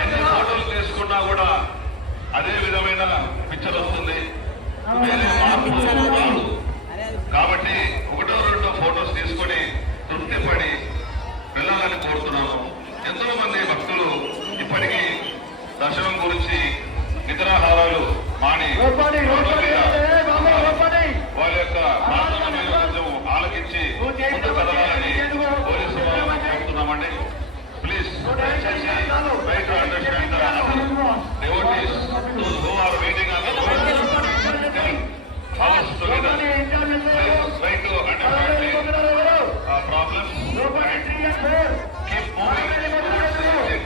ఎన్ని ఫోటోలు తీసుకున్నా కూడా అదే విధమైన పిక్చర్ వస్తుంది, వేరే మార్పు రాదు. కాబట్టి ఒకటో రెండో ఫోటోస్ తీసుకొని తృప్తిపడి వెళ్ళాలని కోరుతున్నాము. ఎంతో మంది భక్తులు ఇప్పటికీ దర్శనం గురించి నిద్రాహారాలు మాని వాళ్ళ యొక్క ప్రార్థనమైన కొంచెం ఆలకించి ముందు కదలాలని పోలీసు వాళ్ళని కోరుతున్నామండి. ప్లీజ్ దయచేసి try to understand the devotees who are waiting on the road. Hours together. Please try to understand the problems and keep moving.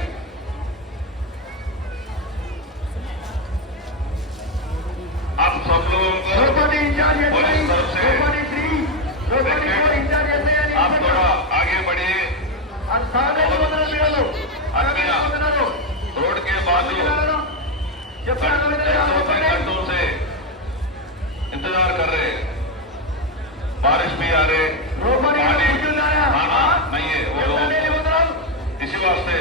आप सब लोगों को पुलिस तरफ से आप थोड़ा आगे बढ़िए। रोड के बाजू घंटों से इंतजार कर रहे, बारिश भी आ रहे, पानी खाना नहीं है वो लोग। इसी वास्ते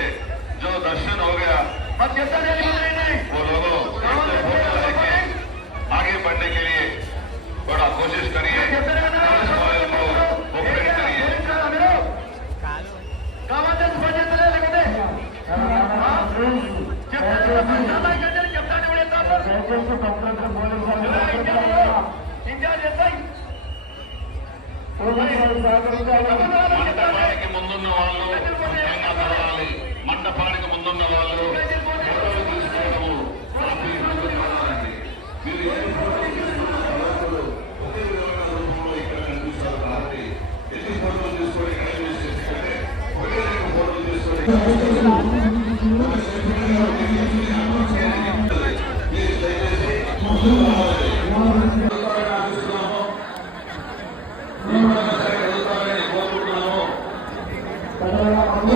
जो दर्शन हो गया वो लोगों फोटो लेके आगे बढ़ने के लिए बड़ा कोशिश करिए, पुलिस वालों को कोऑपरेट करिए। మండపానికి ముందున్న వాళ్ళు ముఖ్యంగా చదవాలి. మండపానికి ముందున్న వాళ్ళు ఫోటోలు తీసుకోవడము మీరు ఏ ఫోటో ఒకే విధమైన రూపంలో ఇక్కడ కనిపిస్తారు కాబట్టి ఎన్ని ఫోటోలు తీసుకొని ఇక్కడ చేసుకుంటే ఒకే ఫోటోలు తీసుకొని దయచేసి